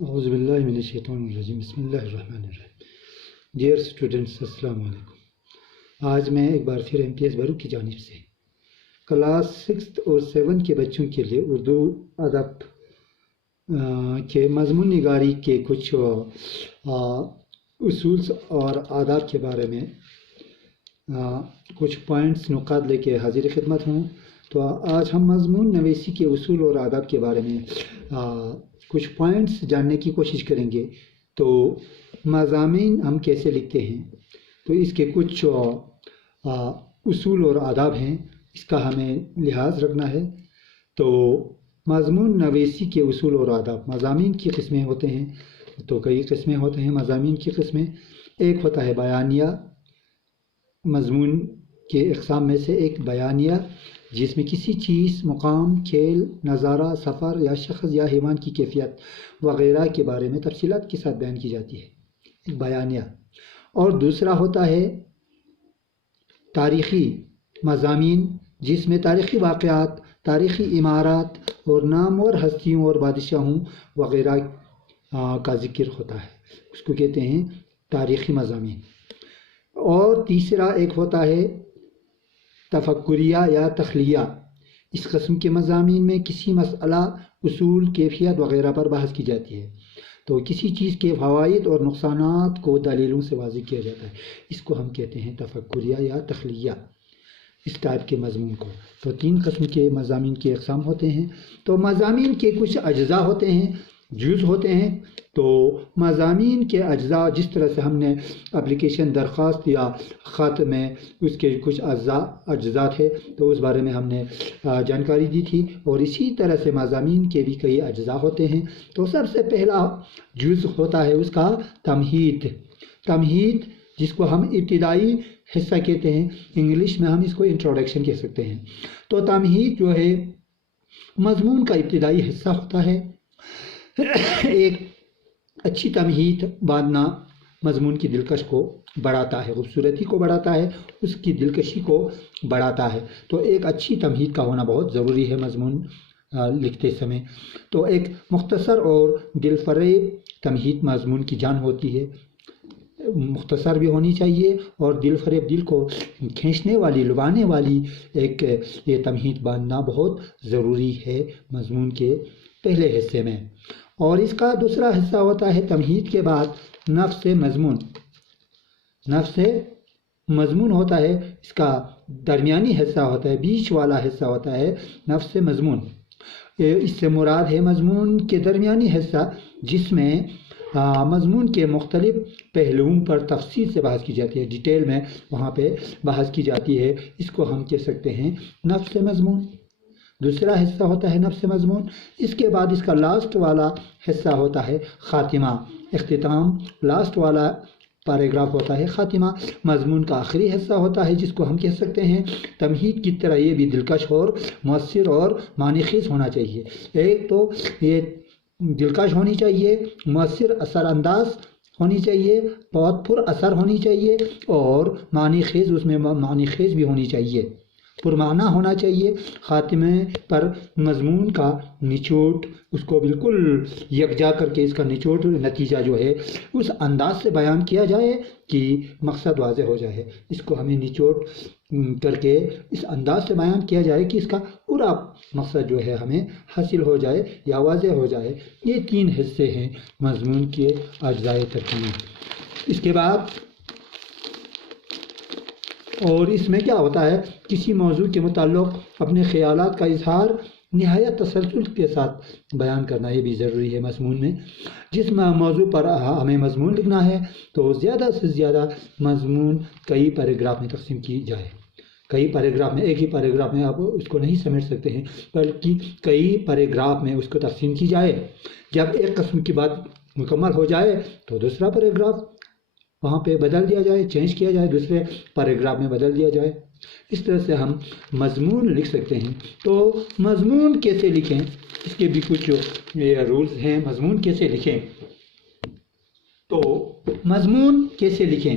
اعوذ باللہ من الشیطان الرجیم بسم اللہ الرحمن الرحیم۔ ڈیئر اسٹوڈنٹس، السلام علیکم۔ آج میں ایک بار پھر MPS بھرو کی جانب سے کلاس 6 اور 7 کے بچوں کے لیے اردو ادب کے مضمون نگاری کے کچھ اصول اور آداب کے بارے میں کچھ پوائنٹس نکات لے کے حاضر خدمت ہوں۔ تو آج ہم مضمون نویسی کے اصول اور آداب کے بارے میں کچھ پوائنٹس جاننے کی کوشش کریں گے۔ تو مضامین ہم کیسے لکھتے ہیں، تو اس کے کچھ اصول اور آداب ہیں، اس کا ہمیں لحاظ رکھنا ہے۔ تو مضمون نویسی کے اصول اور آداب، مضامین کی قسمیں ہوتے ہیں، تو کئی قسمیں ہوتے ہیں مضامین کی قسمیں۔ ایک ہوتا ہے بیانیہ، مضمون کے اقسام میں سے ایک بیانیہ، جس میں کسی چیز، مقام، کھیل، نظارہ، سفر یا شخص یا حیوان کی کیفیت وغیرہ کے بارے میں تفصیلات کے ساتھ بیان کی جاتی ہے، ایک بیانیہ۔ اور دوسرا ہوتا ہے تاریخی مضامین، جس میں تاریخی واقعات، تاریخی عمارات اور نامور ہستیوں اور بادشاہوں وغیرہ کا ذکر ہوتا ہے، اس کو کہتے ہیں تاریخی مضامین۔ اور تیسرا ایک ہوتا ہے تفکریہ یا تخلیہ۔ اس قسم کے مضامین میں کسی مسئلہ، اصول، کیفیت وغیرہ پر بحث کی جاتی ہے، تو کسی چیز کے فوائد اور نقصانات کو دلیلوں سے واضح کیا جاتا ہے، اس کو ہم کہتے ہیں تفکریہ یا تخلیہ، اس ٹائپ کے مضمون کو۔ تو 3 قسم کے مضامین کے اقسام ہوتے ہیں۔ تو مضامین کے کچھ اجزاء ہوتے ہیں، جز ہوتے ہیں۔ تو مضامین کے اجزاء، جس طرح سے ہم نے اپلیکیشن، درخواست یا خط میں اس کے کچھ اجزاء تھے، تو اس بارے میں ہم نے جانکاری دی تھی، اور اسی طرح سے مضامین کے بھی کئی اجزاء ہوتے ہیں۔ تو سب سے پہلا جز ہوتا ہے اس کا تمہید۔ تمہید، جس کو ہم ابتدائی حصہ کہتے ہیں، انگلش میں ہم اس کو انٹروڈکشن کہہ سکتے ہیں۔ تو تمہید جو ہے مضمون کا ابتدائی حصہ ہوتا ہے۔ ایک اچھی تمہید باندھنا مضمون کی دلکش کو بڑھاتا ہے، خوبصورتی کو بڑھاتا ہے، اس کی دلکشی کو بڑھاتا ہے۔ تو ایک اچھی تمہید کا ہونا بہت ضروری ہے مضمون لکھتے سمے۔ تو ایک مختصر اور دل فریب تمہید مضمون کی جان ہوتی ہے، مختصر بھی ہونی چاہیے اور دل فریب، دل کو کھینچنے والی، لبھانے والی ایک یہ تمہید باندھنا بہت ضروری ہے مضمون کے پہلے حصے میں۔ اور اس کا دوسرا حصہ ہوتا ہے تمہید کے بعد نفس مضمون۔ نفس مضمون ہوتا ہے، اس کا درمیانی حصہ ہوتا ہے، بیچ والا حصہ ہوتا ہے نفس مضمون۔ اس سے مراد ہے مضمون کے درمیانی حصہ، جس میں مضمون کے مختلف پہلوؤں پر تفصیل سے بحث کی جاتی ہے، ڈیٹیل میں وہاں پہ بحث کی جاتی ہے، اس کو ہم کہہ سکتے ہیں نفس مضمون۔ دوسرا حصہ ہوتا ہے نفس مضمون۔ اس کے بعد اس کا لاسٹ والا حصہ ہوتا ہے خاتمہ، اختتام، لاسٹ والا پیراگراف ہوتا ہے خاتمہ، مضمون کا آخری حصہ ہوتا ہے، جس کو ہم کہہ سکتے ہیں تمہید کی طرح یہ بھی دلکش اور مؤثر اور معنی خیز ہونا چاہیے۔ ایک تو یہ دلکش ہونی چاہیے، مؤثر، اثر انداز ہونی چاہیے، بہت پر اثر ہونی چاہیے، اور معنی خیز، اس میں معنی خیز بھی ہونی چاہیے، پرمعنی ہونا چاہیے۔ خاتمے پر مضمون کا نچوڑ، اس کو بالکل یکجا کر کے اس کا نچوڑ، نتیجہ جو ہے اس انداز سے بیان کیا جائے کہ مقصد واضح ہو جائے، اس کو ہمیں نچوڑ کر کے اس انداز سے بیان کیا جائے کہ اس کا پورا مقصد جو ہے ہمیں حاصل ہو جائے یا واضح ہو جائے۔ یہ 3 حصے ہیں مضمون کے اجزاء ترکیب۔ اس کے بعد اور اس میں کیا ہوتا ہے، کسی موضوع کے متعلق اپنے خیالات کا اظہار نہایت تسلسل کے ساتھ بیان کرنا، یہ بھی ضروری ہے مضمون میں۔ جس موضوع پر ہمیں مضمون لکھنا ہے، تو زیادہ سے زیادہ مضمون کئی پیراگراف میں تقسیم کی جائے۔ کئی پیراگراف میں، ایک ہی پیراگراف میں آپ اس کو نہیں سمیٹ سکتے ہیں، بلکہ کئی پیراگراف میں اس کو تقسیم کی جائے۔ جب ایک قسم کی بات مکمل ہو جائے تو دوسرا پیراگراف وہاں پہ بدل دیا جائے، چینج کیا جائے، دوسرے پیراگراف میں بدل دیا جائے۔ اس طرح سے ہم مضمون لکھ سکتے ہیں۔ تو مضمون کیسے لکھیں، اس کے بھی کچھ رولز ہیں، مضمون کیسے لکھیں۔ تو مضمون کیسے لکھیں،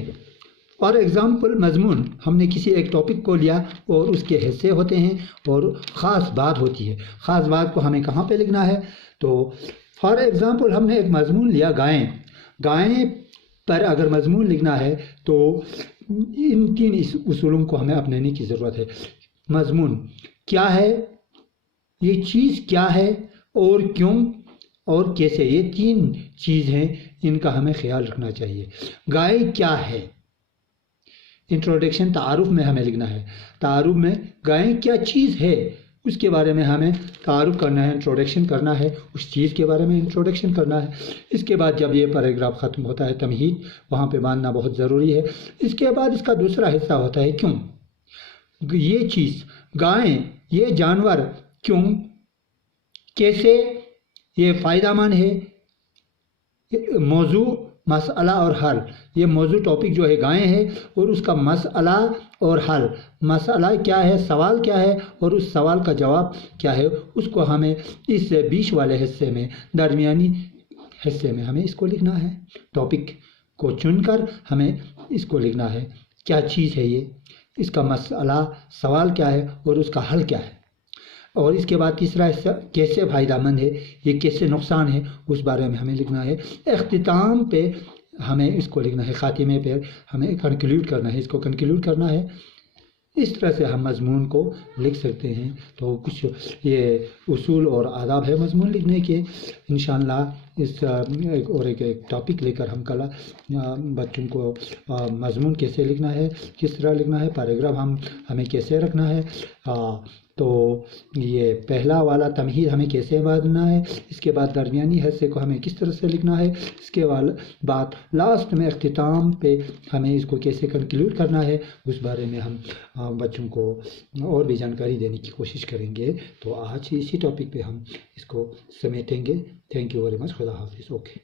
فار ایگزامپل مضمون، ہم نے کسی ایک ٹاپک کو لیا اور اس کے حصے ہوتے ہیں اور خاص بات ہوتی ہے، خاص بات کو ہمیں کہاں پہ لکھنا ہے، تو فار ایگزامپل ہم نے ایک مضمون لیا گائیں. گائیں پر اگر مضمون لکھنا ہے تو ان 3 اصولوں کو ہمیں اپنانے کی ضرورت ہے. مضمون کیا ہے، یہ چیز کیا ہے، اور کیوں اور کیسے، یہ 3 چیز ہیں، ان کا ہمیں خیال رکھنا چاہیے. گائے کیا ہے، انٹروڈکشن تعارف میں ہمیں لکھنا ہے. تعارف میں گائے کیا چیز ہے اس کے بارے میں ہمیں تعارف کرنا ہے، انٹروڈکشن کرنا ہے، اس چیز کے بارے میں انٹروڈکشن کرنا ہے. اس کے بعد جب یہ پیراگراف ختم ہوتا ہے تمہید، وہاں پہ باندھنا بہت ضروری ہے. اس کے بعد اس کا دوسرا حصہ ہوتا ہے کیوں. یہ چیز گائیں، یہ جانور کیوں، کیسے یہ فائدہ مند ہے. موضوع، مسئلہ اور حل. یہ موضوع ٹاپک جو ہے گائیں ہے، اور اس کا مسئلہ اور حل. مسئلہ کیا ہے، سوال کیا ہے، اور اس سوال کا جواب کیا ہے، اس کو ہمیں اس بیچ والے حصے میں، درمیانی حصے میں ہمیں اس کو لکھنا ہے. ٹاپک کو چن کر ہمیں اس کو لکھنا ہے، کیا چیز ہے یہ، اس کا مسئلہ، سوال کیا ہے، اور اس کا حل کیا ہے. اور اس کے بعد تیسرا حصہ کیسے فائدہ مند ہے، یہ کیسے نقصان ہے، اس بارے میں ہمیں لکھنا ہے. اختتام پہ ہمیں اس کو لکھنا ہے، خاتمے پہ ہمیں کنکلیوڈ کرنا ہے، اس کو کنکلیوڈ کرنا ہے. اس طرح سے ہم مضمون کو لکھ سکتے ہیں. تو کچھ یہ اصول اور آداب ہے مضمون لکھنے کے. انشاءاللہ اس ایک ٹاپک لے کر ہم کل بچوں کو مضمون کیسے لکھنا ہے، کس طرح لکھنا ہے، پیراگراف ہمیں کیسے رکھنا ہے. تو یہ پہلا والا تمہید ہمیں کیسے باندھنا ہے، اس کے بعد درمیانی حصے کو ہمیں کس طرح سے لکھنا ہے، اس کے بعد لاسٹ میں اختتام پہ ہمیں اس کو کیسے کنکلیوڈ کرنا ہے، اس بارے میں ہم بچوں کو اور بھی جانکاری دینے کی کوشش کریں گے. تو آج اسی ٹاپک پہ ہم اس کو سمیٹیں گے. Thank you very much. خدا حافظ. اوکے.